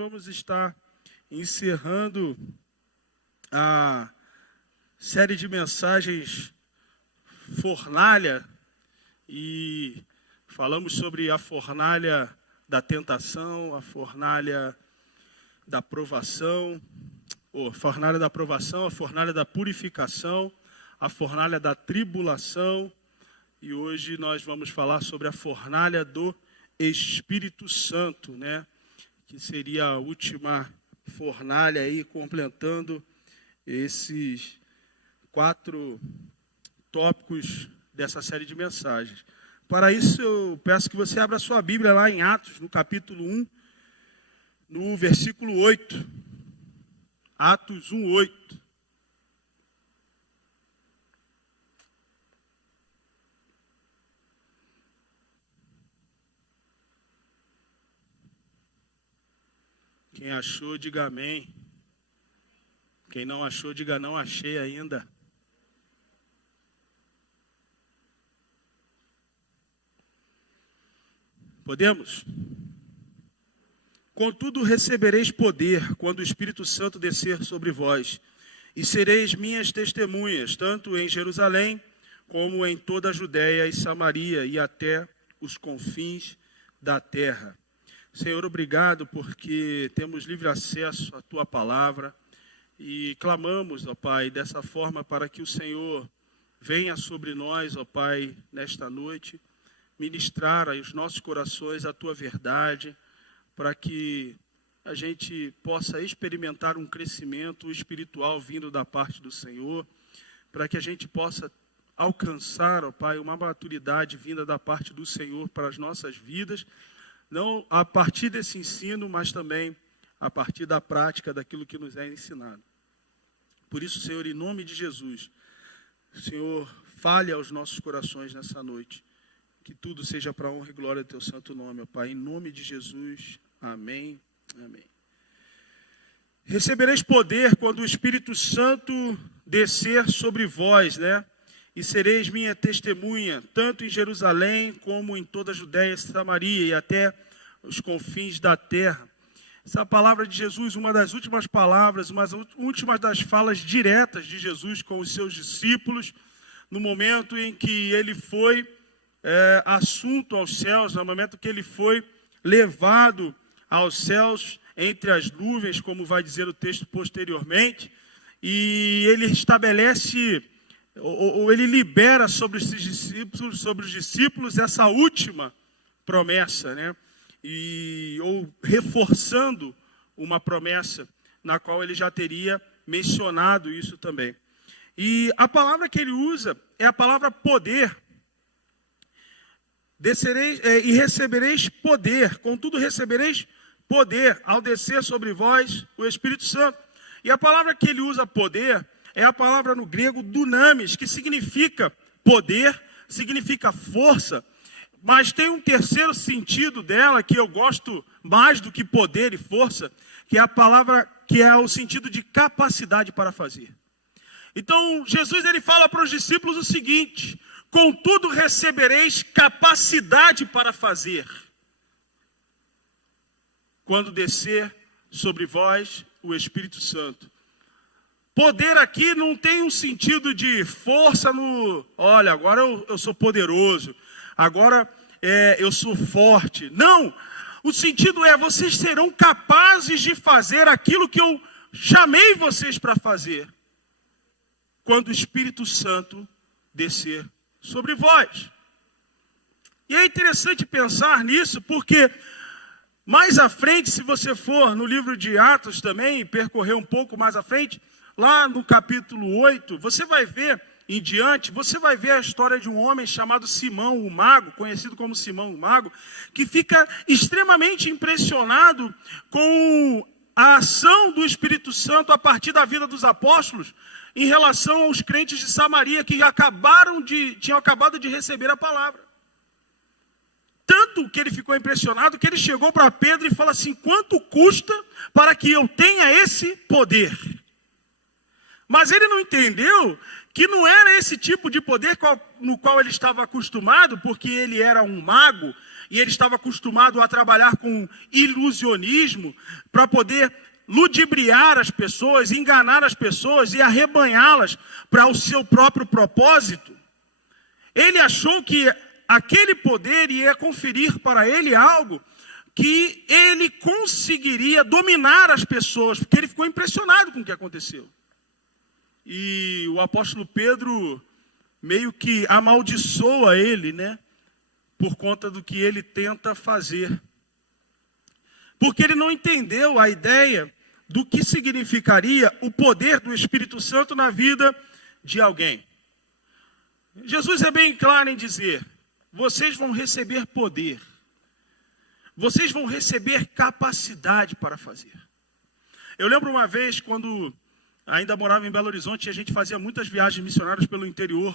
vamos estar encerrando a série de mensagens Fornalha e falamos sobre a fornalha da tentação, a fornalha da provação, a fornalha da aprovação, a fornalha da purificação, a fornalha da tribulação, e hoje nós vamos falar sobre a fornalha do Espírito Santo, né? Que seria a última fornalha aí, completando esses 4 tópicos dessa série de mensagens. Para isso, eu peço que você abra a sua Bíblia lá em Atos, no capítulo 1, no versículo 8. Atos 1, 8. Quem achou, diga amém. Quem não achou, diga não achei ainda. Podemos? Contudo, recebereis poder quando o Espírito Santo descer sobre vós, e sereis minhas testemunhas, tanto em Jerusalém, como em toda a Judéia e Samaria, e até os confins da terra. Senhor, obrigado porque temos livre acesso à Tua palavra e clamamos, ó Pai, dessa forma para que o Senhor venha sobre nós, ó Pai, nesta noite, ministrar aos nossos corações a Tua verdade, para que a gente possa experimentar um crescimento espiritual vindo da parte do Senhor, para que a gente possa alcançar, ó Pai, uma maturidade vinda da parte do Senhor para as nossas vidas, não a partir desse ensino, mas também a partir da prática daquilo que nos é ensinado. Por isso, Senhor, em nome de Jesus, Senhor, fale aos nossos corações nessa noite. Que tudo seja para a honra e glória do Teu santo nome, ó Pai. Em nome de Jesus, amém, amém. Recebereis poder quando o Espírito Santo descer sobre vós, né? E sereis minha testemunha, tanto em Jerusalém, como em toda a Judéia e Samaria, e até os confins da terra. Essa palavra de Jesus, uma das últimas palavras, uma das últimas das falas diretas de Jesus com os seus discípulos, no momento em que ele foi assunto aos céus, no momento que ele foi levado aos céus entre as nuvens, como vai dizer o texto posteriormente, e ele estabelece, ou ele libera sobre os discípulos essa última promessa, né? Ou reforçando uma promessa na qual ele já teria mencionado isso também. E a palavra que ele usa é a palavra poder. Descereis e recebereis poder, contudo recebereis poder ao descer sobre vós o Espírito Santo. E a palavra que ele usa poder é a palavra no grego dunamis, que significa poder, significa força, mas tem um terceiro sentido dela que eu gosto mais do que poder e força, que é a palavra que é o sentido de capacidade para fazer. Então, Jesus ele fala para os discípulos o seguinte: contudo recebereis capacidade para fazer, quando descer sobre vós o Espírito Santo. Poder aqui não tem um sentido de força olha, agora eu sou poderoso, agora eu sou forte. Não, o sentido é, vocês serão capazes de fazer aquilo que eu chamei vocês para fazer, quando o Espírito Santo descer sobre vós. E é interessante pensar nisso, porque mais à frente, se você for no livro de Atos também, percorrer um pouco mais à frente, lá no capítulo 8, você vai ver em diante, você vai ver a história de um homem chamado Simão o Mago, conhecido como Simão o Mago, que fica extremamente impressionado com a ação do Espírito Santo a partir da vida dos apóstolos, em relação aos crentes de Samaria que tinham acabado de receber a palavra. Tanto que ele ficou impressionado que ele chegou para Pedro e falou assim: quanto custa para que eu tenha esse poder? Mas ele não entendeu que não era esse tipo de poder no qual ele estava acostumado, porque ele era um mago e ele estava acostumado a trabalhar com ilusionismo para poder ludibriar as pessoas, enganar as pessoas e arrebanhá-las para o seu próprio propósito, ele achou que aquele poder ia conferir para ele algo que ele conseguiria dominar as pessoas, porque ele ficou impressionado com o que aconteceu. E o apóstolo Pedro meio que amaldiçoa ele, né? Por conta do que ele tenta fazer. Porque ele não entendeu a ideia do que significaria o poder do Espírito Santo na vida de alguém. Jesus é bem claro em dizer: vocês vão receber poder. Vocês vão receber capacidade para fazer. Eu lembro uma vez, quando ainda morava em Belo Horizonte, a gente fazia muitas viagens missionárias pelo interior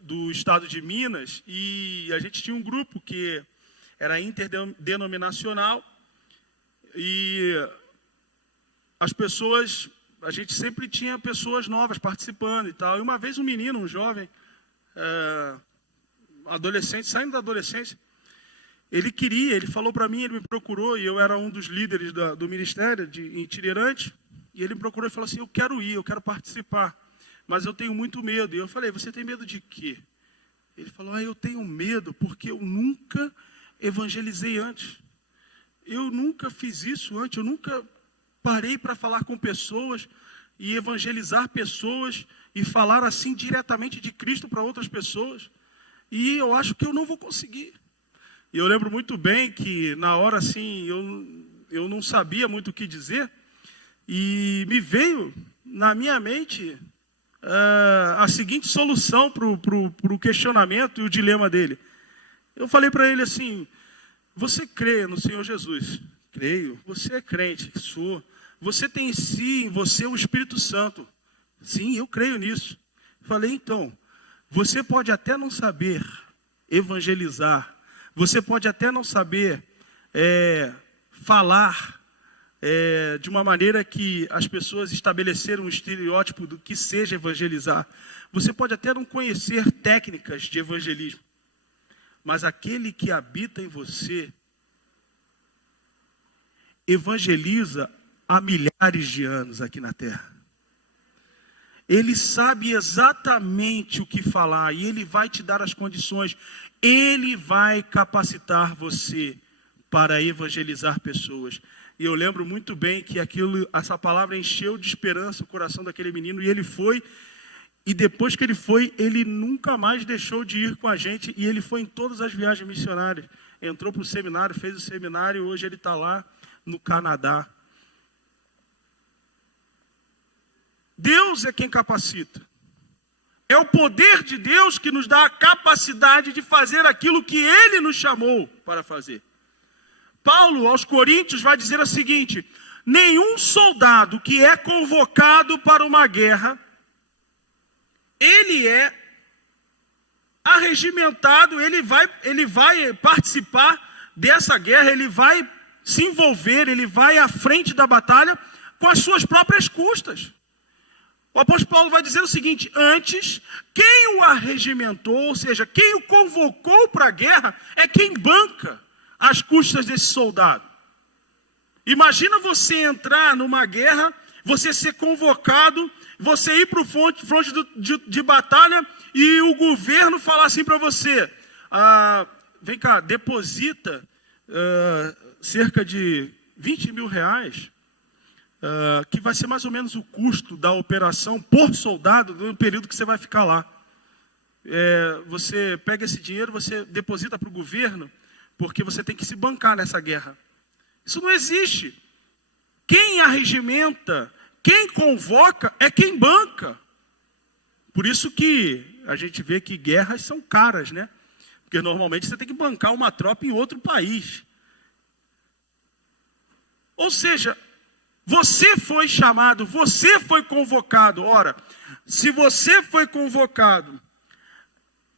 do estado de Minas, e a gente tinha um grupo que era interdenominacional, e as pessoas, a gente sempre tinha pessoas novas participando e tal. E uma vez um menino, um jovem, adolescente, saindo da adolescência, ele falou para mim, ele me procurou, e eu era um dos líderes do ministério de itinerante, e ele me procurou e falou assim: eu quero ir, eu quero participar, mas eu tenho muito medo. E eu falei: você tem medo de quê? Ele falou: eu tenho medo porque eu nunca evangelizei antes. Eu nunca fiz isso antes, eu nunca parei para falar com pessoas e evangelizar pessoas e falar assim diretamente de Cristo para outras pessoas. E eu acho que eu não vou conseguir. E eu lembro muito bem que na hora assim, eu não sabia muito o que dizer, e me veio na minha mente a seguinte solução para o questionamento e o dilema dele. Eu falei para ele assim: você crê no Senhor Jesus? Creio. Você é crente? Sou. Você tem em você o Espírito Santo? Sim, eu creio nisso. Falei: então, você pode até não saber evangelizar, você pode até não saber falar de uma maneira que as pessoas estabeleceram um estereótipo do que seja evangelizar. Você pode até não conhecer técnicas de evangelismo, mas aquele que habita em você evangeliza há milhares de anos aqui na terra. Ele sabe exatamente o que falar e ele vai te dar as condições. Ele vai capacitar você para evangelizar pessoas. E eu lembro muito bem que essa palavra encheu de esperança o coração daquele menino, e ele foi. E depois que ele foi, ele nunca mais deixou de ir com a gente, e ele foi em todas as viagens missionárias. Entrou para o seminário, fez o seminário, e hoje ele está lá no Canadá. Deus é quem capacita. É o poder de Deus que nos dá a capacidade de fazer aquilo que Ele nos chamou para fazer. Paulo, aos Coríntios, vai dizer o seguinte: nenhum soldado que é convocado para uma guerra, ele é arregimentado, ele vai participar dessa guerra, ele vai se envolver, ele vai à frente da batalha com as suas próprias custas. O apóstolo Paulo vai dizer o seguinte: antes, quem o arregimentou, ou seja, quem o convocou para a guerra, é quem banca as custas desse soldado. Imagina você entrar numa guerra, você ser convocado, você ir para o fronte de batalha e o governo falar assim para você: vem cá, deposita cerca de 20 mil reais, que vai ser mais ou menos o custo da operação por soldado no período que você vai ficar lá. Você pega esse dinheiro, você deposita para o governo, porque você tem que se bancar nessa guerra. Isso não existe. Quem arregimenta, quem convoca, é quem banca. Por isso que a gente vê que guerras são caras, né? Porque normalmente você tem que bancar uma tropa em outro país. Ou seja, você foi chamado, você foi convocado. Ora, se você foi convocado,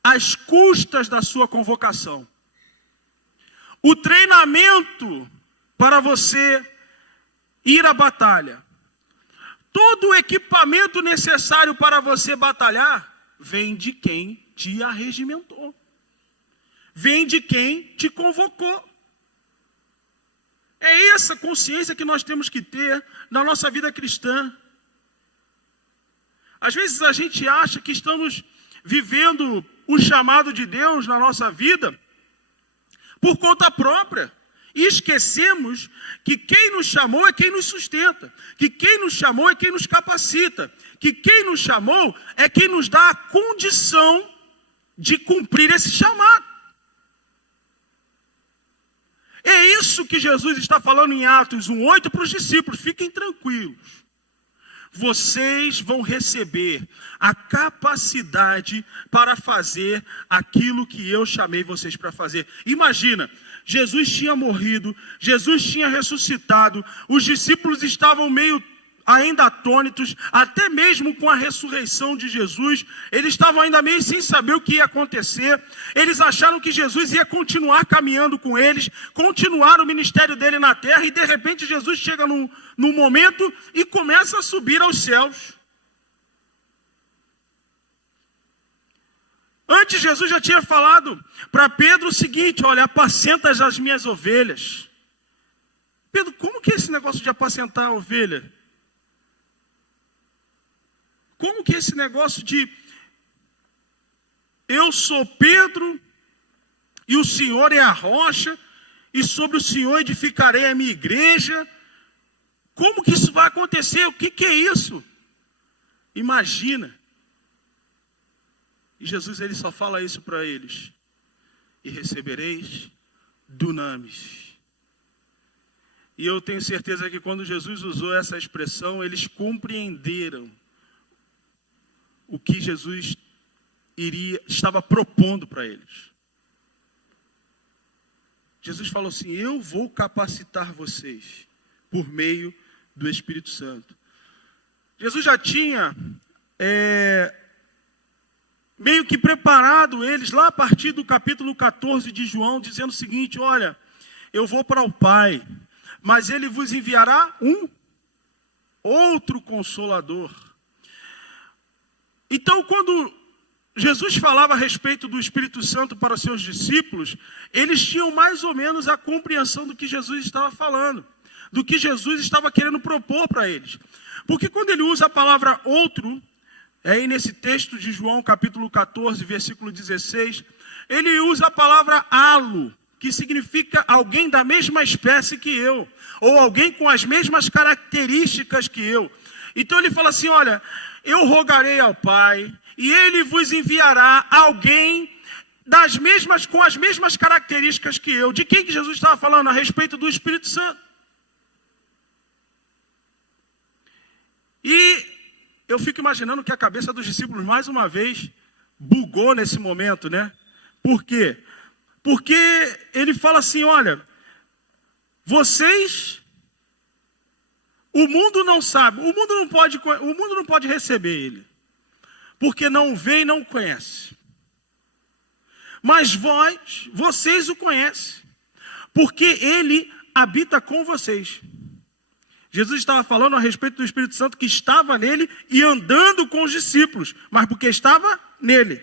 às custas da sua convocação, o treinamento para você ir à batalha, todo o equipamento necessário para você batalhar, vem de quem te arregimentou. vem de quem te convocou. É essa consciência que nós temos que ter na nossa vida cristã. Às vezes a gente acha que estamos vivendo o chamado de Deus na nossa vida por conta própria. E esquecemos que quem nos chamou é quem nos sustenta. Que quem nos chamou é quem nos capacita. Que quem nos chamou é quem nos dá a condição de cumprir esse chamado. É isso que Jesus está falando em Atos 1:8 para os discípulos. Fiquem tranquilos. Vocês vão receber a capacidade para fazer aquilo que eu chamei vocês para fazer. Imagina, Jesus tinha morrido, Jesus tinha ressuscitado, os discípulos estavam meio ainda atônitos, até mesmo com a ressurreição de Jesus, eles estavam ainda meio sem saber o que ia acontecer, eles acharam que Jesus ia continuar caminhando com eles, continuar o ministério dele na terra, e de repente Jesus chega num momento e começa a subir aos céus. Antes Jesus já tinha falado para Pedro o seguinte: olha, apacenta as minhas ovelhas. Pedro, como que é esse negócio de apacentar a ovelha? Como que é esse negócio de eu sou Pedro e o Senhor é a rocha e sobre o Senhor edificarei a minha igreja? Como que isso vai acontecer? O que é isso? Imagina. E Jesus ele só fala isso para eles: e recebereis dunamis. E eu tenho certeza que quando Jesus usou essa expressão, eles compreenderam o que Jesus estava propondo para eles. Jesus falou assim: eu vou capacitar vocês por meio do Espírito Santo. Jesus já tinha meio que preparado eles lá a partir do capítulo 14 de João, dizendo o seguinte: olha, eu vou para o Pai, mas Ele vos enviará um outro Consolador. Então, quando Jesus falava a respeito do Espírito Santo para os seus discípulos, eles tinham mais ou menos a compreensão do que Jesus estava falando, do que Jesus estava querendo propor para eles. Porque quando ele usa a palavra outro, aí nesse texto de João capítulo 14, versículo 16, ele usa a palavra alo, que significa alguém da mesma espécie que eu, ou alguém com as mesmas características que eu. Então ele fala assim: olha, eu rogarei ao Pai, e Ele vos enviará alguém com as mesmas características que eu. De quem que Jesus estava falando? A respeito do Espírito Santo. E eu fico imaginando que a cabeça dos discípulos, mais uma vez, bugou nesse momento, né? Por quê? Porque ele fala assim: olha, vocês... O mundo não sabe, o mundo não pode receber ele, porque não vê e não conhece. Mas vocês o conhecem, porque ele habita com vocês. Jesus estava falando a respeito do Espírito Santo que estava nele e andando com os discípulos, mas porque estava nele.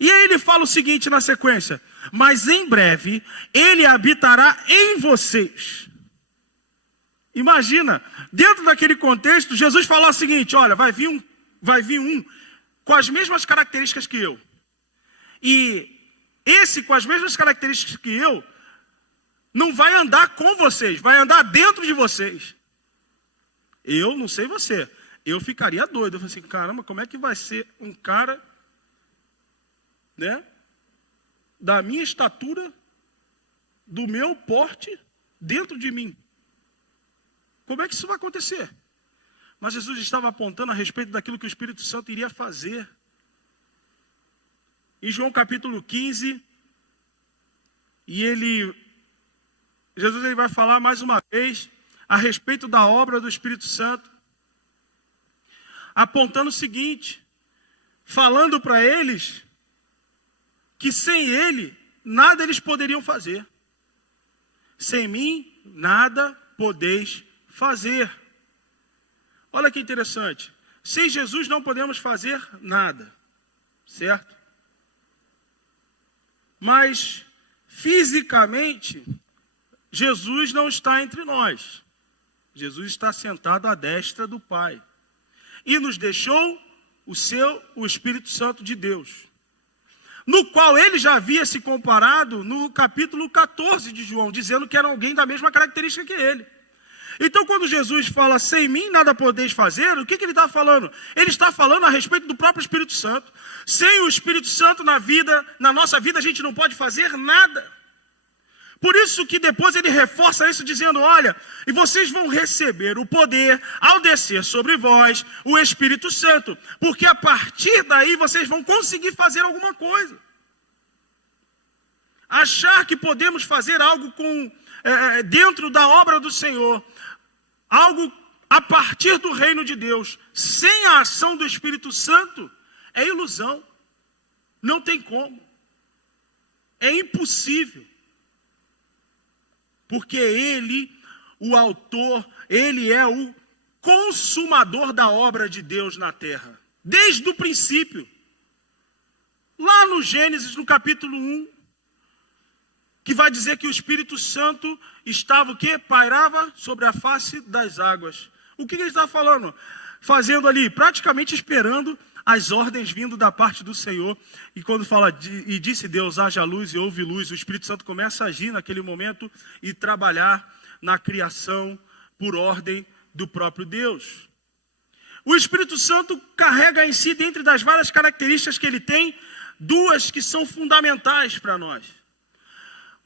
E aí ele fala o seguinte na sequência: mas em breve ele habitará em vocês. Imagina, dentro daquele contexto, Jesus falou o seguinte: olha, vai vir um com as mesmas características que eu. E esse com as mesmas características que eu, não vai andar com vocês, vai andar dentro de vocês. Eu não sei você, eu ficaria doido. Eu falei assim: caramba, como é que vai ser um cara, né, da minha estatura, do meu porte, dentro de mim? Como é que isso vai acontecer? Mas Jesus estava apontando a respeito daquilo que o Espírito Santo iria fazer. Em João capítulo 15, Jesus vai falar mais uma vez a respeito da obra do Espírito Santo, apontando o seguinte, falando para eles que sem ele, nada eles poderiam fazer. Sem mim, nada podeis fazer. Olha que interessante. Sem Jesus não podemos fazer nada, certo? Mas, fisicamente, Jesus não está entre nós. Jesus está sentado à destra do Pai. E nos deixou o Espírito Santo de Deus, no qual ele já havia se comparado no capítulo 14 de João, dizendo que era alguém da mesma característica que ele. Então, quando Jesus fala, sem mim nada podeis fazer, o que ele está falando? Ele está falando a respeito do próprio Espírito Santo. Sem o Espírito Santo na nossa vida, a gente não pode fazer nada. Por isso que depois ele reforça isso dizendo, olha, e vocês vão receber o poder ao descer sobre vós o Espírito Santo, porque a partir daí vocês vão conseguir fazer alguma coisa. Achar que podemos fazer algo dentro da obra do Senhor, algo a partir do reino de Deus, sem a ação do Espírito Santo, é ilusão. Não tem como. É impossível. Porque ele, o autor, ele é o consumador da obra de Deus na terra. Desde o princípio. Lá no Gênesis, no capítulo 1, que vai dizer que o Espírito Santo estava o quê? Pairava sobre a face das águas. O que ele está falando? Fazendo ali, praticamente esperando as ordens vindo da parte do Senhor. E quando fala, e disse Deus, haja luz e houve luz, o Espírito Santo começa a agir naquele momento e trabalhar na criação por ordem do próprio Deus. O Espírito Santo carrega em si, dentre das várias características que ele tem, duas que são fundamentais para nós.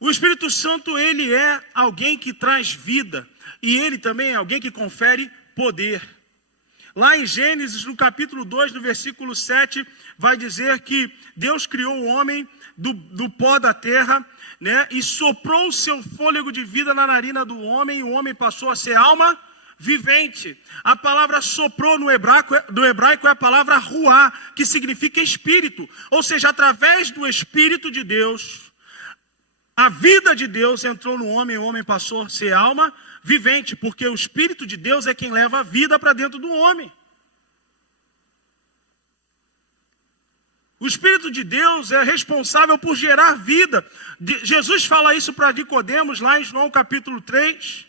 O Espírito Santo, ele é alguém que traz vida, e ele também é alguém que confere poder. Lá em Gênesis, no capítulo 2, no versículo 7, vai dizer que Deus criou o homem do pó da terra, né, e soprou o seu fôlego de vida na narina do homem, e o homem passou a ser alma vivente. A palavra soprou no hebraico é a palavra ruá, que significa espírito. Ou seja, através do Espírito de Deus, a vida de Deus entrou no homem, o homem passou a ser alma vivente, porque o Espírito de Deus é quem leva a vida para dentro do homem. O Espírito de Deus é responsável por gerar vida. Jesus fala isso para Nicodemos, lá em João capítulo 3.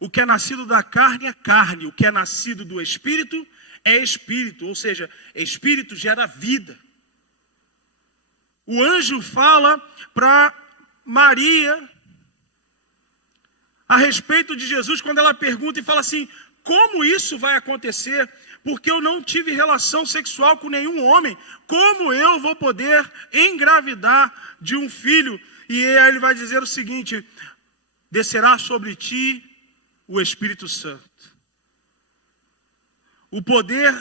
O que é nascido da carne é carne, o que é nascido do Espírito é Espírito, ou seja, Espírito gera vida. O anjo fala para Maria a respeito de Jesus, quando ela pergunta e fala assim, como isso vai acontecer? Porque eu não tive relação sexual com nenhum homem, como eu vou poder engravidar de um filho? E aí ele vai dizer o seguinte, descerá sobre ti o Espírito Santo. O poder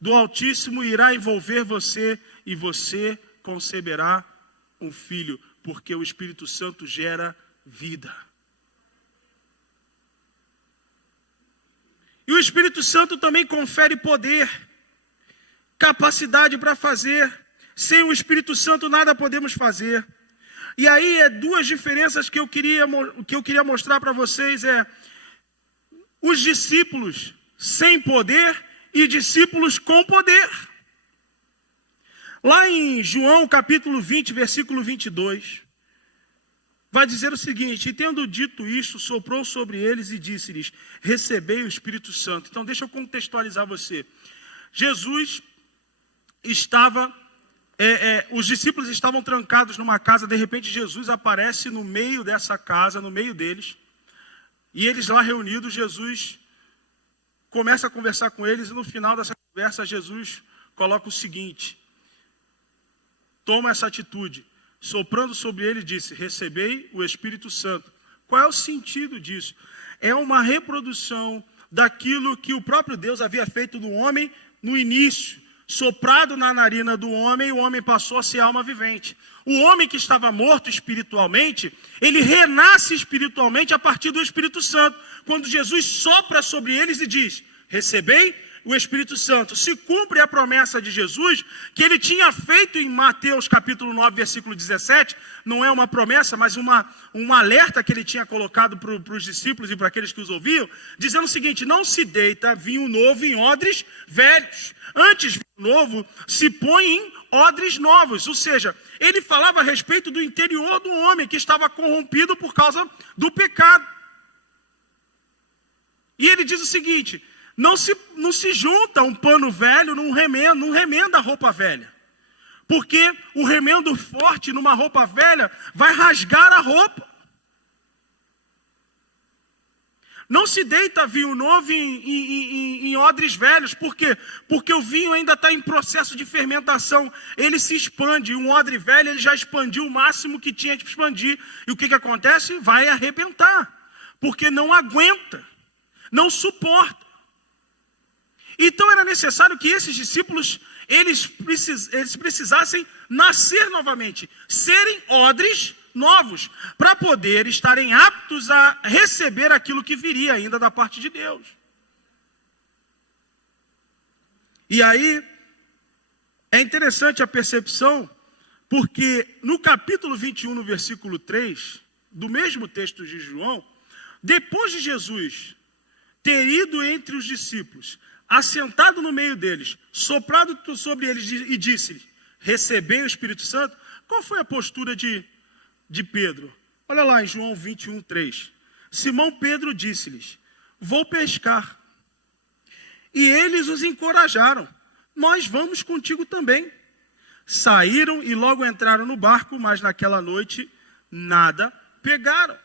do Altíssimo irá envolver você e você conceberá um filho, porque o Espírito Santo gera vida. E o Espírito Santo também confere poder, capacidade para fazer. Sem o Espírito Santo nada podemos fazer. E aí duas diferenças que eu queria mostrar para vocês os discípulos sem poder e discípulos com poder. Lá em João capítulo 20, versículo 22, vai dizer o seguinte, e tendo dito isto, soprou sobre eles e disse-lhes, recebei o Espírito Santo. Então deixa eu contextualizar você. Jesus estava, os discípulos estavam trancados numa casa, de repente Jesus aparece no meio dessa casa, no meio deles, e eles lá reunidos, Jesus começa a conversar com eles, e no final dessa conversa Jesus coloca o seguinte, toma essa atitude, soprando sobre ele, disse, recebei o Espírito Santo. Qual é o sentido disso? É uma reprodução daquilo que o próprio Deus havia feito do homem no início. Soprado na narina do homem, o homem passou a ser alma vivente. O homem que estava morto espiritualmente, ele renasce espiritualmente a partir do Espírito Santo. Quando Jesus sopra sobre eles e diz, recebei o Espírito Santo. Se cumpre a promessa de Jesus, que ele tinha feito em Mateus capítulo 9, versículo 17, não é uma promessa, mas um alerta que ele tinha colocado para os discípulos e para aqueles que os ouviam, dizendo o seguinte: não se deita vinho novo em odres velhos, antes vinho novo se põe em odres novos. Ou seja, ele falava a respeito do interior do homem que estava corrompido por causa do pecado. E ele diz o seguinte: não se junta um pano velho num remendo, não remenda a roupa velha. Porque o remendo forte numa roupa velha vai rasgar a roupa. Não se deita vinho novo em odres velhos. Por quê? Porque o vinho ainda está em processo de fermentação. Ele se expande. Um odre velho ele já expandiu o máximo que tinha de expandir. E o que acontece? Vai arrebentar. Porque não aguenta. Não suporta. Então era necessário que esses discípulos eles precisassem nascer novamente, serem odres novos, para poder estarem aptos a receber aquilo que viria ainda da parte de Deus. E aí é interessante a percepção, porque no capítulo 21, no versículo 3, do mesmo texto de João, depois de Jesus ter ido entre os discípulos, assentado no meio deles, soprado sobre eles e disse-lhes: recebei o Espírito Santo. Qual foi a postura de Pedro? Olha lá em João 21, 3. Simão Pedro disse-lhes: vou pescar. E eles os encorajaram: nós vamos contigo também. Saíram e logo entraram no barco, mas naquela noite nada pegaram.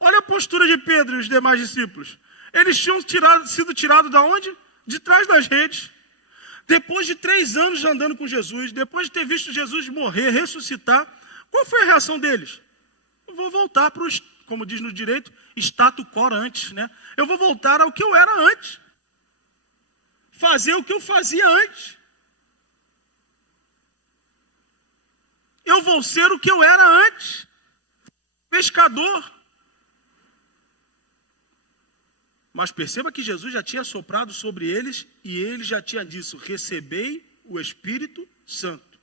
Olha a postura de Pedro e os demais discípulos. Eles tinham sido tirados de onde? De trás das redes. Depois de 3 anos andando com Jesus, depois de ter visto Jesus morrer, ressuscitar, qual foi a reação deles? Eu vou voltar para o, como diz no direito, status quo antes, né? Eu vou voltar ao que eu era antes. Fazer o que eu fazia antes. Eu vou ser o que eu era antes. Pescador. Mas perceba que Jesus já tinha soprado sobre eles e ele já tinha dito: recebei o Espírito Santo.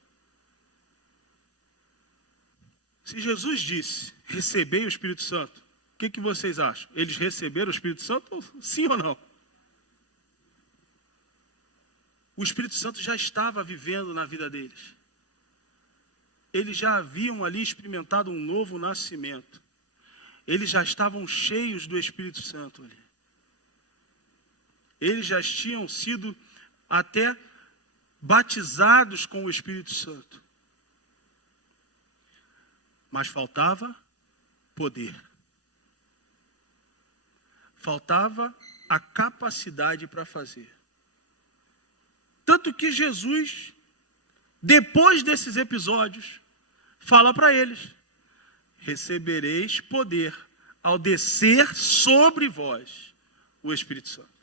Se Jesus disse: recebei o Espírito Santo, o que vocês acham? Eles receberam o Espírito Santo? Sim ou não? O Espírito Santo já estava vivendo na vida deles. Eles já haviam ali experimentado um novo nascimento. Eles já estavam cheios do Espírito Santo ali. Eles já tinham sido até batizados com o Espírito Santo. Mas faltava poder. Faltava a capacidade para fazer. Tanto que Jesus, depois desses episódios, fala para eles: recebereis poder ao descer sobre vós o Espírito Santo.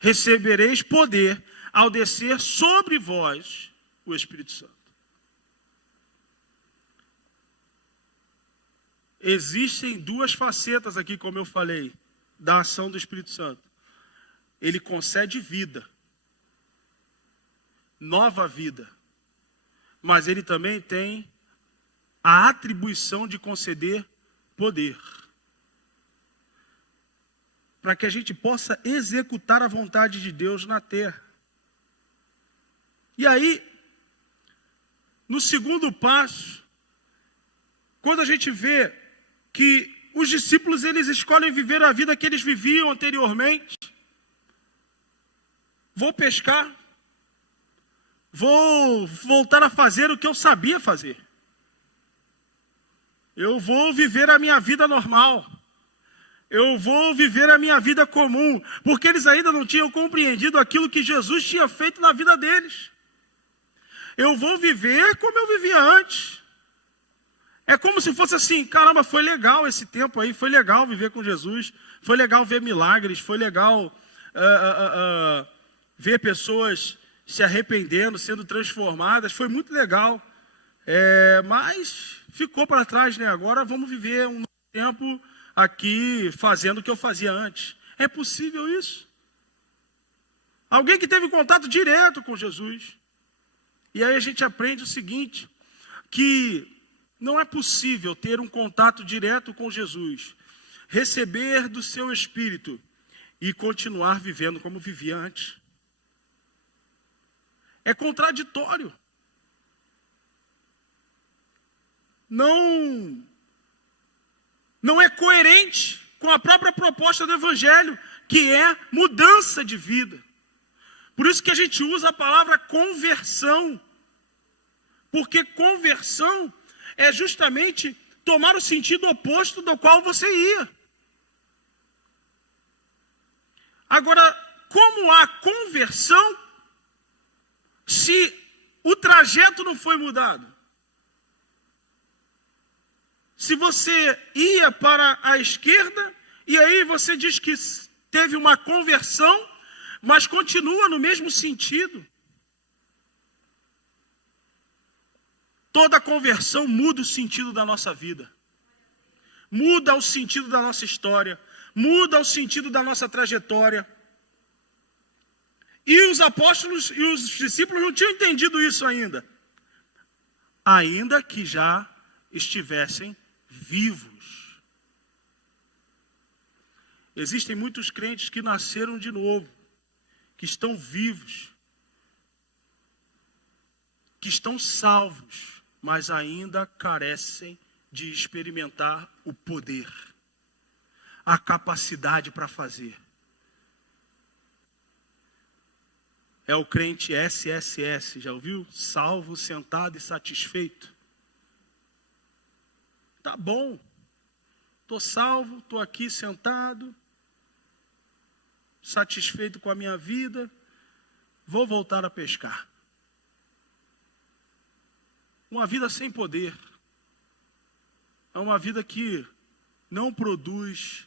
Recebereis poder ao descer sobre vós o Espírito Santo. Existem 2 facetas aqui, como eu falei, da ação do Espírito Santo. Ele concede vida, nova vida, mas ele também tem a atribuição de conceder poder, para que a gente possa executar a vontade de Deus na terra. E aí, no segundo passo, quando a gente vê que os discípulos eles escolhem viver a vida que eles viviam anteriormente, vou pescar, vou voltar a fazer o que eu sabia fazer, eu vou viver a minha vida normal, eu vou viver a minha vida comum, porque eles ainda não tinham compreendido aquilo que Jesus tinha feito na vida deles. Eu vou viver como eu vivia antes. É como se fosse assim: caramba, foi legal esse tempo aí, foi legal viver com Jesus, foi legal ver milagres, foi legal ver pessoas se arrependendo, sendo transformadas, foi muito legal. Mas ficou para trás, né? Agora vamos viver um tempo aqui fazendo o que eu fazia antes. É possível isso? Alguém que teve contato direto com Jesus. E aí a gente aprende o seguinte, que não é possível ter um contato direto com Jesus, receber do seu Espírito e continuar vivendo como vivia antes. É contraditório. Não é coerente com a própria proposta do Evangelho, que é mudança de vida. Por isso que a gente usa a palavra conversão. Porque conversão é justamente tomar o sentido oposto do qual você ia. Agora, como há conversão se o trajeto não foi mudado? Se você ia para a esquerda e aí você diz que teve uma conversão, mas continua no mesmo sentido. Toda conversão muda o sentido da nossa vida. Muda o sentido da nossa história. Muda o sentido da nossa trajetória. E os apóstolos e os discípulos não tinham entendido isso ainda. Ainda que já estivessem vivos. Existem muitos crentes que nasceram de novo, que estão vivos, que estão salvos, mas ainda carecem de experimentar o poder, a capacidade para fazer. É o crente SSS, já ouviu? Salvo, sentado e satisfeito. Tá bom, estou salvo, estou aqui sentado, satisfeito com a minha vida, vou voltar a pescar. Uma vida sem poder. É uma vida que não produz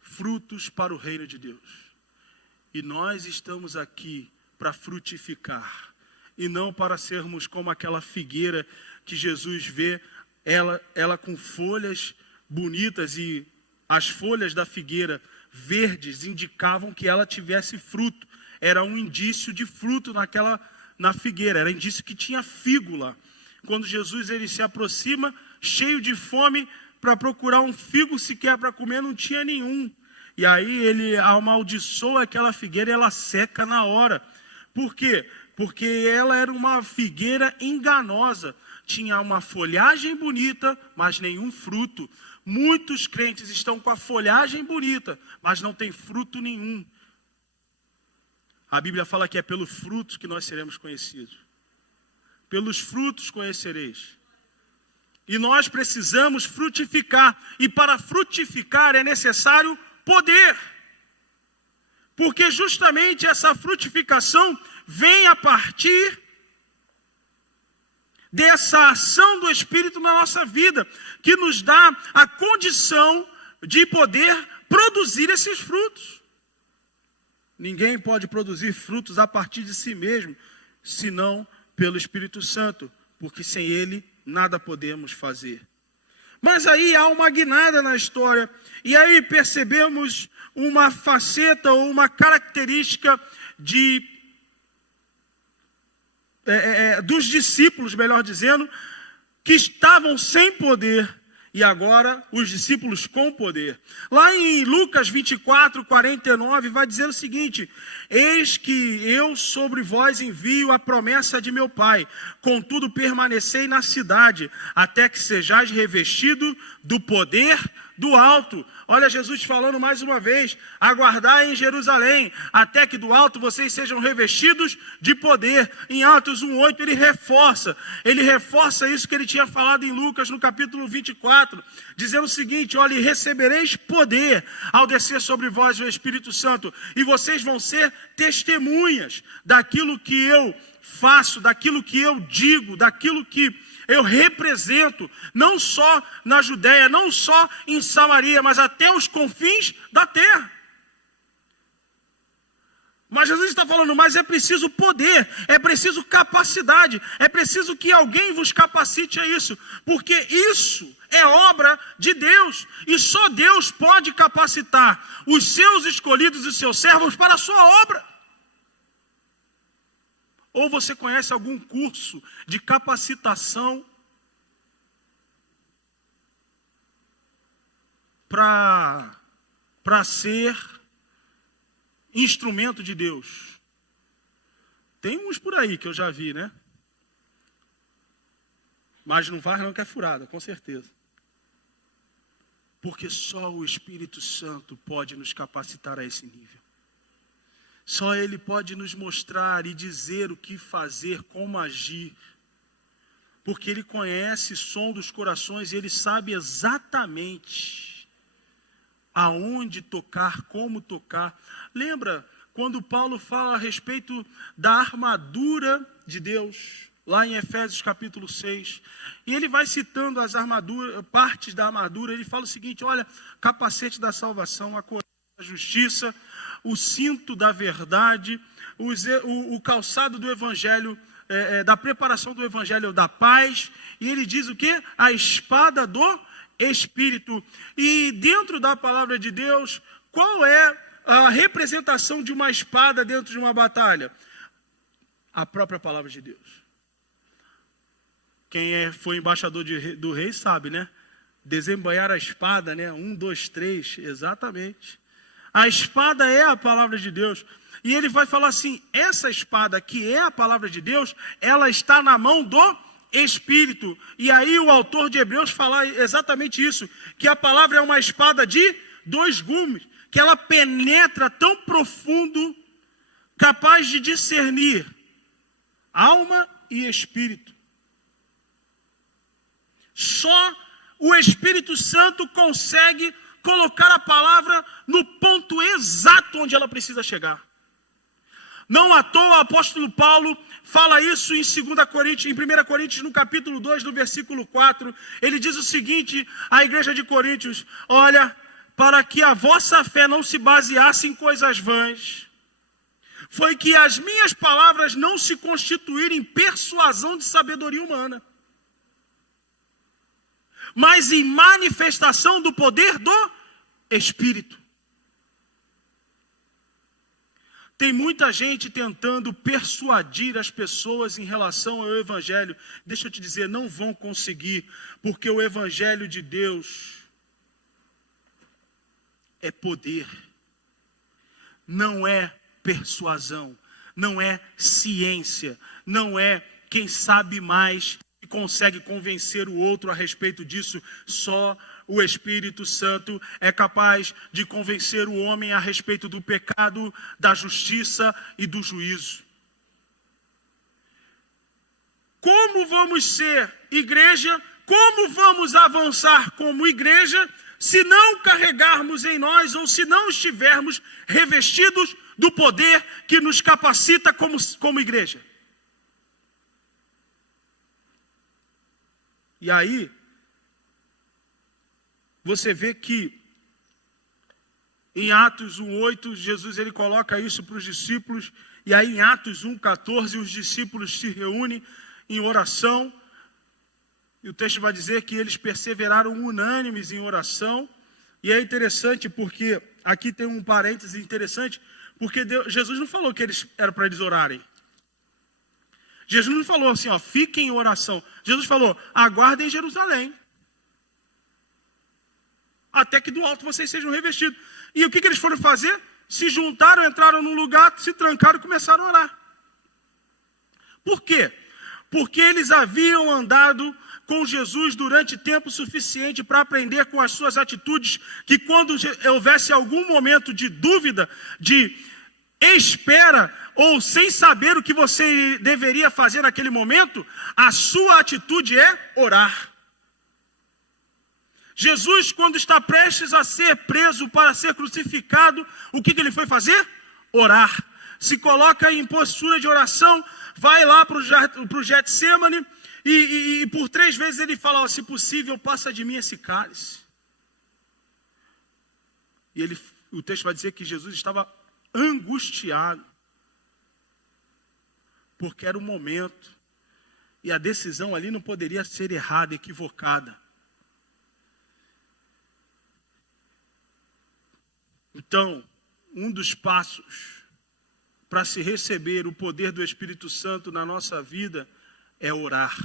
frutos para o reino de Deus. E nós estamos aqui para frutificar. E não para sermos como aquela figueira que Jesus vê, ela com folhas bonitas, e as folhas da figueira verdes indicavam que ela tivesse fruto. Era um indício de fruto na figueira, era indício que tinha figo lá. Quando Jesus ele se aproxima, cheio de fome, para procurar um figo sequer para comer, não tinha nenhum. E aí ele amaldiçoa aquela figueira e ela seca na hora. Por quê? Porque ela era uma figueira enganosa. Tinha uma folhagem bonita, mas nenhum fruto. Muitos crentes estão com a folhagem bonita, mas não tem fruto nenhum. A Bíblia fala que é pelos frutos que nós seremos conhecidos. Pelos frutos conhecereis. E nós precisamos frutificar. E para frutificar é necessário poder. Porque justamente essa frutificação vem a partir dessa ação do Espírito na nossa vida, que nos dá a condição de poder produzir esses frutos. Ninguém pode produzir frutos a partir de si mesmo, senão pelo Espírito Santo, porque sem ele nada podemos fazer. Mas aí há uma guinada na história, e aí percebemos uma faceta ou uma característica dos discípulos, melhor dizendo, que estavam sem poder, e agora os discípulos com poder. Lá em Lucas 24, 49, vai dizer o seguinte: eis que eu sobre vós envio a promessa de meu Pai, contudo permanecei na cidade, até que sejais revestido do poder do alto. Olha Jesus falando mais uma vez: aguardai em Jerusalém, até que do alto vocês sejam revestidos de poder. Em Atos 1:8 ele reforça isso que ele tinha falado em Lucas no capítulo 24, dizendo o seguinte: olha, recebereis poder ao descer sobre vós o Espírito Santo, e vocês vão ser testemunhas daquilo que eu faço, daquilo que eu digo, daquilo que eu represento, não só na Judéia, não só em Samaria, mas até os confins da terra. Mas Jesus está falando, mas é preciso poder, é preciso capacidade, é preciso que alguém vos capacite a isso, porque isso é obra de Deus, e só Deus pode capacitar os seus escolhidos e os seus servos para a sua obra. Ou você conhece algum curso de capacitação para ser instrumento de Deus? Tem uns por aí que eu já vi, né? Mas não faz não que é furada, com certeza. Porque só o Espírito Santo pode nos capacitar a esse nível. Só Ele pode nos mostrar e dizer o que fazer, como agir. Porque Ele conhece o som dos corações e Ele sabe exatamente aonde tocar, como tocar. Lembra quando Paulo fala a respeito da armadura de Deus, lá em Efésios capítulo 6, e ele vai citando as armaduras, partes da armadura, ele fala o seguinte: olha, capacete da salvação, a coroa da justiça, o cinto da verdade, o calçado do evangelho, da preparação do evangelho da paz, e ele diz o quê? A espada do Espírito. E dentro da palavra de Deus, qual é a representação de uma espada dentro de uma batalha? A própria palavra de Deus. Quem foi embaixador do rei sabe, né? Desembanhar a espada, né? 1, 2, 3, exatamente. A espada é a palavra de Deus. E ele vai falar assim: essa espada que é a palavra de Deus, ela está na mão do Espírito. E aí o autor de Hebreus fala exatamente isso, que a palavra é uma espada de 2 gumes, que ela penetra tão profundo, capaz de discernir alma e espírito. Só o Espírito Santo consegue colocar a palavra no ponto exato onde ela precisa chegar. Não à toa o apóstolo Paulo fala isso em 1 Coríntios, no capítulo 2, no versículo 4. Ele diz o seguinte à igreja de Coríntios: olha, para que a vossa fé não se baseasse em coisas vãs, foi que as minhas palavras não se constituírem em persuasão de sabedoria humana, mas em manifestação do poder do Espírito. Tem muita gente tentando persuadir as pessoas em relação ao Evangelho. Deixa eu te dizer, não vão conseguir, porque o Evangelho de Deus é poder, não é persuasão, não é ciência, não é quem sabe mais e consegue convencer o outro a respeito disso. Só o Espírito Santo é capaz de convencer o homem a respeito do pecado, da justiça e do juízo. Como vamos ser igreja? Como vamos avançar como igreja se não carregarmos em nós ou se não estivermos revestidos do poder que nos capacita como igreja? E aí, você vê que em Atos 1:8, Jesus ele coloca isso para os discípulos, e aí em Atos 1:14, os discípulos se reúnem em oração, e o texto vai dizer que eles perseveraram unânimes em oração. E é interessante porque, aqui tem um parêntese interessante, porque Jesus não falou que era para eles orarem. Jesus não falou assim, ó, fiquem em oração. Jesus falou, aguardem em Jerusalém, até que do alto vocês sejam revestidos. E o que eles foram fazer? Se juntaram, entraram num lugar, se trancaram e começaram a orar. Por quê? Porque eles haviam andado com Jesus durante tempo suficiente para aprender com as suas atitudes, que quando houvesse algum momento de dúvida, de espera, ou sem saber o que você deveria fazer naquele momento, a sua atitude é orar. Jesus, quando está prestes a ser preso para ser crucificado, o que ele foi fazer? Orar. Se coloca em postura de oração, vai lá para o Getsemane, e por 3 vezes ele fala, ó, se possível, passa de mim esse cálice. E o texto vai dizer que Jesus estava angustiado, porque era o momento, e a decisão ali não poderia ser errada, equivocada. Então, um dos passos para se receber o poder do Espírito Santo na nossa vida é orar.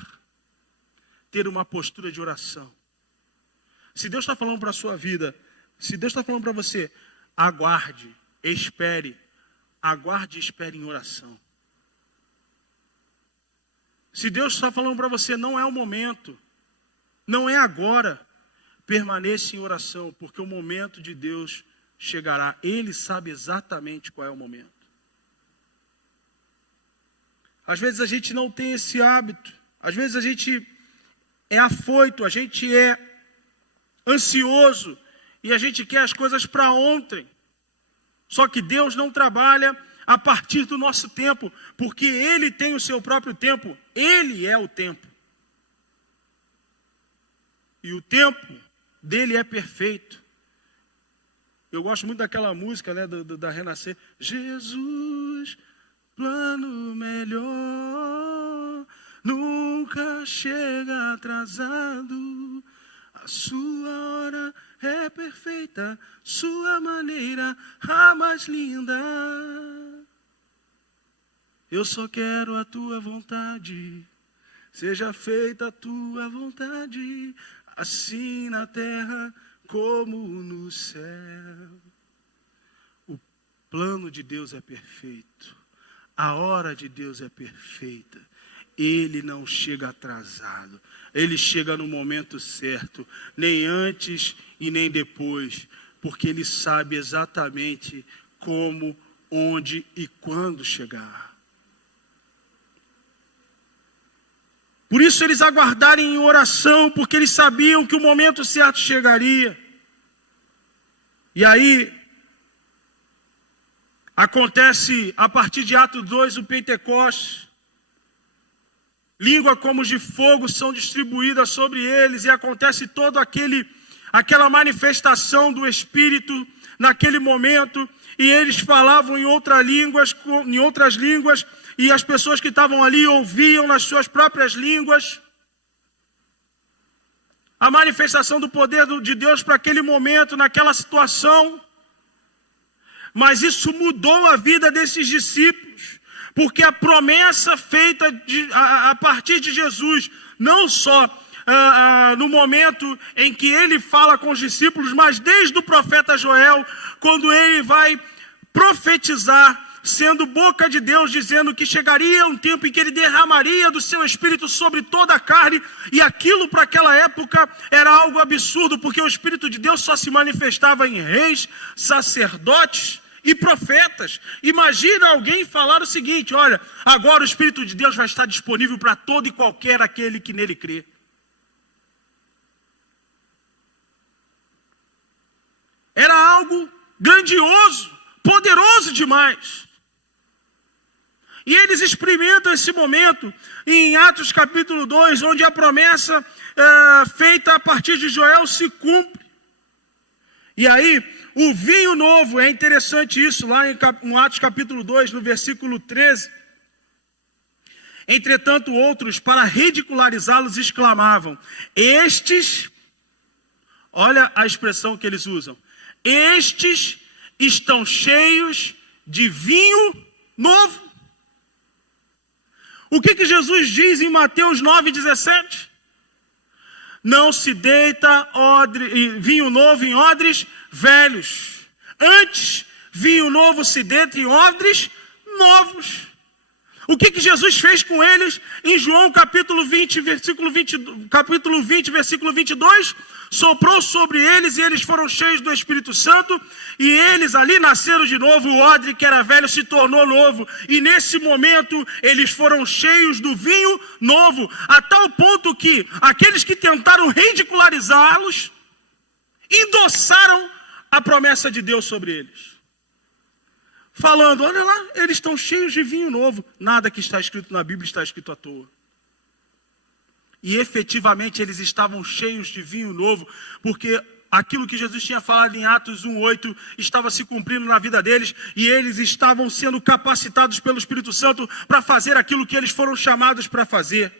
Ter uma postura de oração. Se Deus está falando para a sua vida, se Deus está falando para você, aguarde, espere. Aguarde e espere em oração. Se Deus está falando para você, não é o momento, não é agora, permaneça em oração, porque o momento de Deus chegará. Ele sabe exatamente qual é o momento. Às vezes a gente não tem esse hábito, às vezes a gente é afoito, a gente é ansioso e a gente quer as coisas para ontem. Só que Deus não trabalha a partir do nosso tempo, porque Ele tem o seu próprio tempo. Ele é o tempo. E o tempo dele é perfeito. Eu gosto muito daquela música, né, da Renascer. Jesus, plano melhor, nunca chega atrasado. A sua hora é perfeita, sua maneira a mais linda. Eu só quero a tua vontade, seja feita a tua vontade, assim na terra como no céu. O plano de Deus é perfeito, a hora de Deus é perfeita. Ele não chega atrasado, Ele chega no momento certo, nem antes e nem depois, porque Ele sabe exatamente como, onde e quando chegar. Por isso eles aguardaram em oração, porque eles sabiam que o momento certo chegaria. E aí, acontece a partir de Atos 2, o Pentecostes. Língua como de fogo são distribuídas sobre eles, e acontece toda aquela manifestação do Espírito naquele momento, e eles falavam em outras línguas, e as pessoas que estavam ali ouviam nas suas próprias línguas. A manifestação do poder de Deus para aquele momento, naquela situação. Mas isso mudou a vida desses discípulos, porque a promessa feita a partir de Jesus, não só no momento em que ele fala com os discípulos, mas desde o profeta Joel, quando ele vai profetizar, sendo boca de Deus, dizendo que chegaria um tempo em que ele derramaria do seu Espírito sobre toda a carne, e aquilo para aquela época era algo absurdo, porque o Espírito de Deus só se manifestava em reis, sacerdotes e profetas. Imagina alguém falar o seguinte: olha, agora o Espírito de Deus vai estar disponível para todo e qualquer aquele que nele crê. Era algo grandioso, poderoso demais. E eles experimentam esse momento em Atos capítulo 2, onde a promessa feita a partir de Joel se cumpre. E aí, o vinho novo, é interessante isso, lá em Atos capítulo 2, no versículo 13. Entretanto, outros, para ridicularizá-los, exclamavam: estes, olha a expressão que eles usam, estes estão cheios de vinho novo. O que Jesus diz em Mateus 9,17? Não se deita vinho novo em odres velhos. Antes, vinho novo se deita em odres novos. O que Jesus fez com eles em João capítulo 20, versículo 22? Soprou sobre eles e eles foram cheios do Espírito Santo, e eles ali nasceram de novo. O odre que era velho se tornou novo, e nesse momento eles foram cheios do vinho novo, a tal ponto que aqueles que tentaram ridicularizá-los endossaram a promessa de Deus sobre eles, falando: olha lá, eles estão cheios de vinho novo. Nada que está escrito na Bíblia está escrito à toa. E efetivamente eles estavam cheios de vinho novo, porque aquilo que Jesus tinha falado em Atos 1:8 estava se cumprindo na vida deles, e eles estavam sendo capacitados pelo Espírito Santo para fazer aquilo que eles foram chamados para fazer.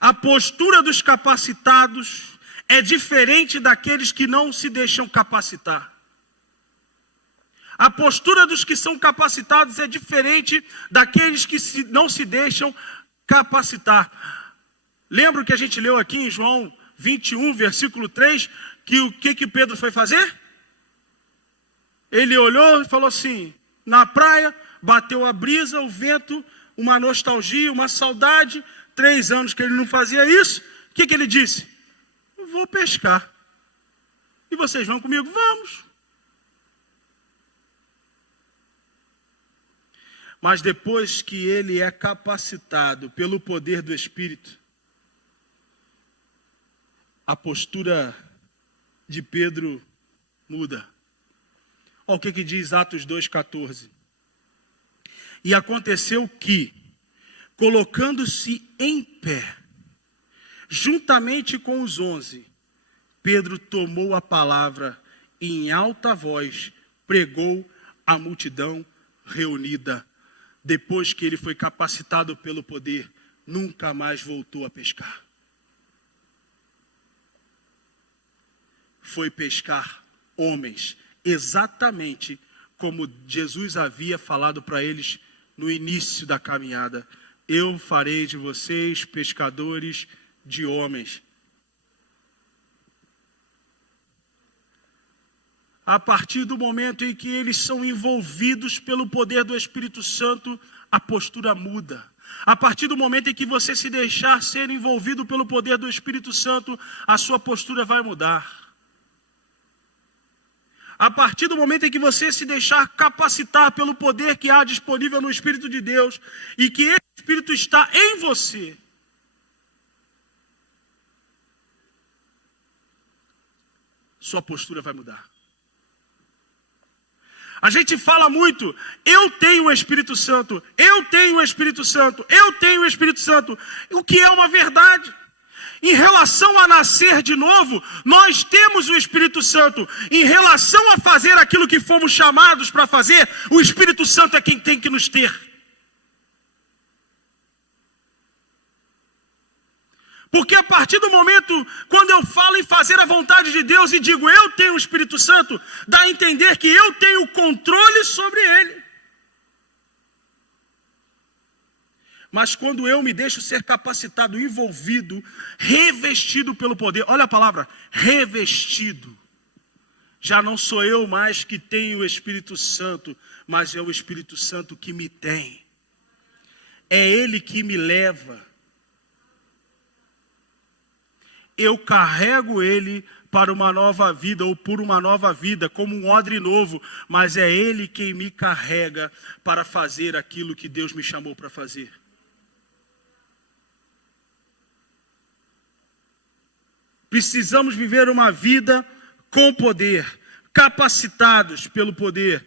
A postura dos capacitados é diferente daqueles que não se deixam capacitar. A postura dos que são capacitados é diferente daqueles que não se deixam capacitar. Lembra o que a gente leu aqui em João 21, versículo 3, que o que Pedro foi fazer? Ele olhou e falou assim, na praia, bateu a brisa, o vento, uma nostalgia, uma saudade, 3 anos que ele não fazia isso. O que ele disse? Eu vou pescar. E vocês vão comigo? Vamos. Mas depois que ele é capacitado pelo poder do Espírito, a postura de Pedro muda. Olha o que diz Atos 2,14. E aconteceu que, colocando-se em pé, juntamente com os 11, Pedro tomou a palavra e em alta voz pregou à multidão reunida. Depois que ele foi capacitado pelo poder, nunca mais voltou a pescar. Foi pescar homens, exatamente como Jesus havia falado para eles no início da caminhada. Eu farei de vocês pescadores de homens. A partir do momento em que eles são envolvidos pelo poder do Espírito Santo, a postura muda. A partir do momento em que você se deixar ser envolvido pelo poder do Espírito Santo, a sua postura vai mudar. A partir do momento em que você se deixar capacitar pelo poder que há disponível no Espírito de Deus, e que esse Espírito está em você, sua postura vai mudar. A gente fala muito, eu tenho o Espírito Santo, eu tenho o Espírito Santo, eu tenho o Espírito Santo, o que é uma verdade. Em relação a nascer de novo, nós temos o Espírito Santo. Em relação a fazer aquilo que fomos chamados para fazer, o Espírito Santo é quem tem que nos ter. Porque a partir do momento, quando eu falo em fazer a vontade de Deus e digo, eu tenho o Espírito Santo, dá a entender que eu tenho o controle sobre ele. Mas quando eu me deixo ser capacitado, envolvido, revestido pelo poder, olha a palavra, revestido. Já não sou eu mais que tenho o Espírito Santo, mas é o Espírito Santo que me tem. É Ele que me leva. Eu carrego Ele para uma nova vida, ou por uma nova vida, como um odre novo, mas é Ele quem me carrega para fazer aquilo que Deus me chamou para fazer. Precisamos viver uma vida com poder, capacitados pelo poder,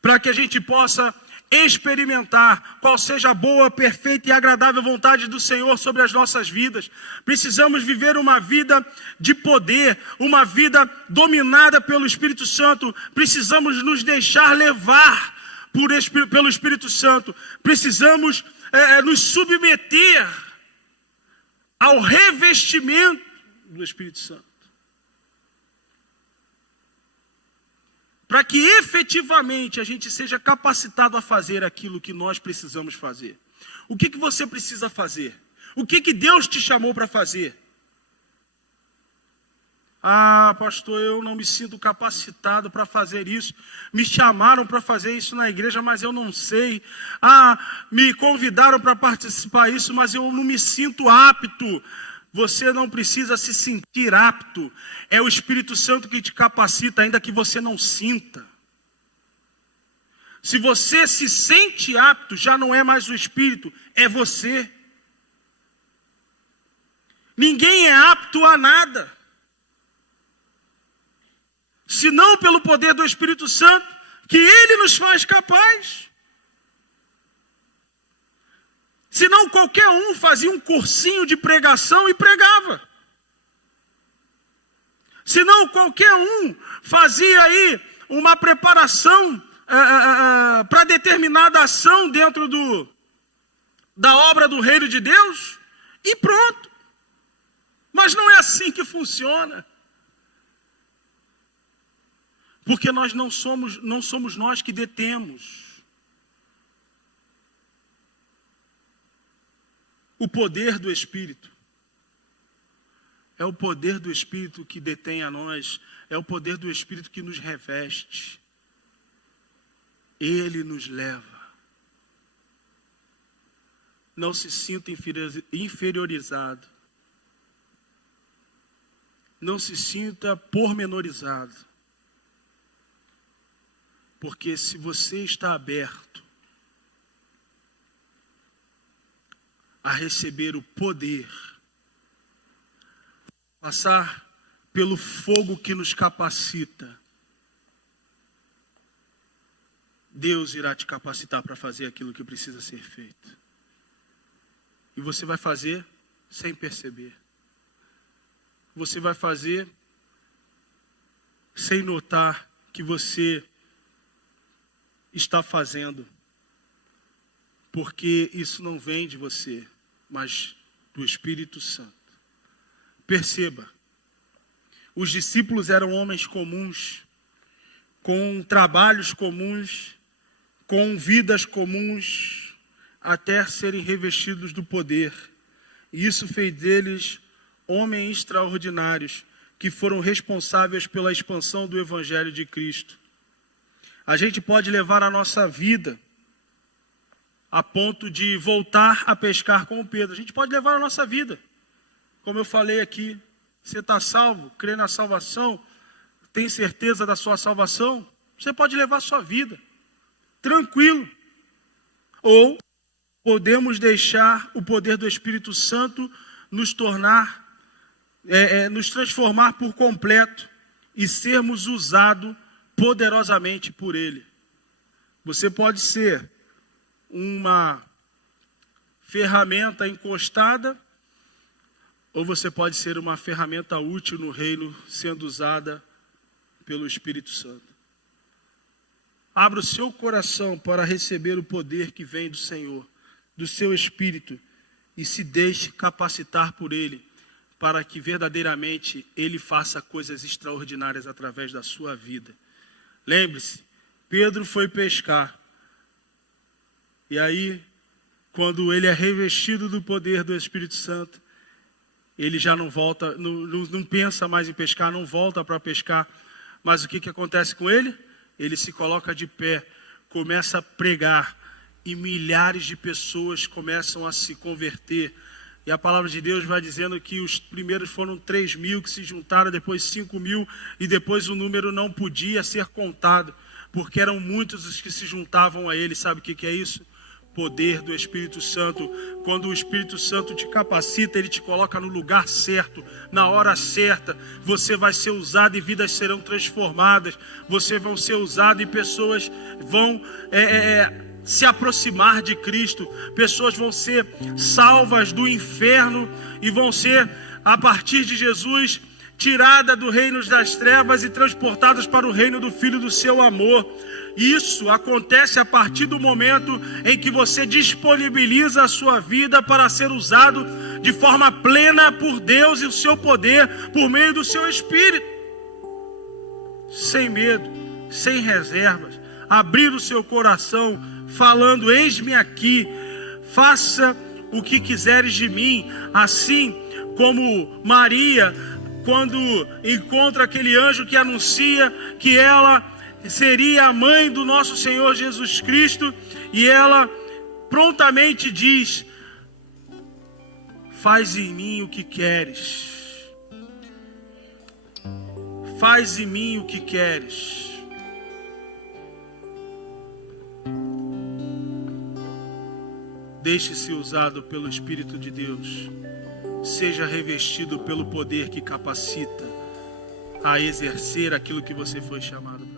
para que a gente possa experimentar qual seja a boa, perfeita e agradável vontade do Senhor sobre as nossas vidas. Precisamos viver uma vida de poder, uma vida dominada pelo Espírito Santo. Precisamos nos deixar levar pelo Espírito Santo. Precisamos nos submeter ao revestimento do Espírito Santo. Para que efetivamente a gente seja capacitado a fazer aquilo que nós precisamos fazer. O que você precisa fazer? O que Deus te chamou para fazer? Ah, pastor, eu não me sinto capacitado para fazer isso. Me chamaram para fazer isso na igreja, mas eu não sei. Ah, me convidaram para participar disso, mas eu não me sinto apto. Você não precisa se sentir apto. É o Espírito Santo que te capacita, ainda que você não sinta. Se você se sente apto, já não é mais o Espírito, é você. Ninguém é apto a nada, senão pelo poder do Espírito Santo, que Ele nos faz capaz. Senão qualquer um fazia um cursinho de pregação e pregava. Senão qualquer um fazia aí uma preparação para determinada ação dentro da obra do reino de Deus e pronto. Mas não é assim que funciona. Porque nós não somos nós que detemos o poder do Espírito. É o poder do Espírito que detém a nós. É o poder do Espírito que nos reveste. Ele nos leva. Não se sinta inferiorizado. Não se sinta pormenorizado. Porque se você está aberto a receber o poder, passar pelo fogo que nos capacita, Deus irá te capacitar para fazer aquilo que precisa ser feito. E você vai fazer sem perceber. Você vai fazer sem notar que você está fazendo. Porque isso não vem de você, mas do Espírito Santo. Perceba, os discípulos eram homens comuns, com trabalhos comuns, com vidas comuns, até serem revestidos do poder. E isso fez deles homens extraordinários, que foram responsáveis pela expansão do Evangelho de Cristo. A gente pode levar a nossa vida a ponto de voltar a pescar com o Pedro. A gente pode levar a nossa vida. Como eu falei aqui, você está salvo, crê na salvação, tem certeza da sua salvação, você pode levar a sua vida, tranquilo. Ou podemos deixar o poder do Espírito Santo nos transformar por completo e sermos usados poderosamente por Ele. Você pode ser uma ferramenta encostada, ou você pode ser uma ferramenta útil no reino, sendo usada pelo Espírito Santo. Abra o seu coração para receber o poder que vem do Senhor, do seu Espírito, e se deixe capacitar por Ele, para que verdadeiramente Ele faça coisas extraordinárias através da sua vida. Lembre-se, Pedro foi pescar. E aí, quando ele é revestido do poder do Espírito Santo, ele já não volta, não pensa mais em pescar, não volta para pescar. Mas o que acontece com ele? Ele se coloca de pé, começa a pregar, e milhares de pessoas começam a se converter. E a palavra de Deus vai dizendo que os primeiros foram 3.000 que se juntaram, depois 5.000, e depois o número não podia ser contado, porque eram muitos os que se juntavam a ele. Sabe o que é isso? Poder do Espírito Santo. Quando o Espírito Santo te capacita, ele te coloca no lugar certo, na hora certa. Você vai ser usado e vidas serão transformadas. Você vai ser usado e pessoas vão se aproximar de Cristo. Pessoas vão ser salvas do inferno e vão ser, a partir de Jesus, tiradas do reino das trevas e transportadas para o reino do Filho do seu amor. Isso acontece a partir do momento em que você disponibiliza a sua vida para ser usado de forma plena por Deus e o seu poder por meio do seu Espírito. Sem medo, sem reservas, abrir o seu coração, falando: eis-me aqui, faça o que quiseres de mim. Assim como Maria, quando encontra aquele anjo que anuncia que ela seria a mãe do nosso Senhor Jesus Cristo, e ela prontamente diz: faz em mim o que queres. Faz em mim o que queres. Deixe-se usado pelo Espírito de Deus. Seja revestido pelo poder que capacita a exercer aquilo que você foi chamado.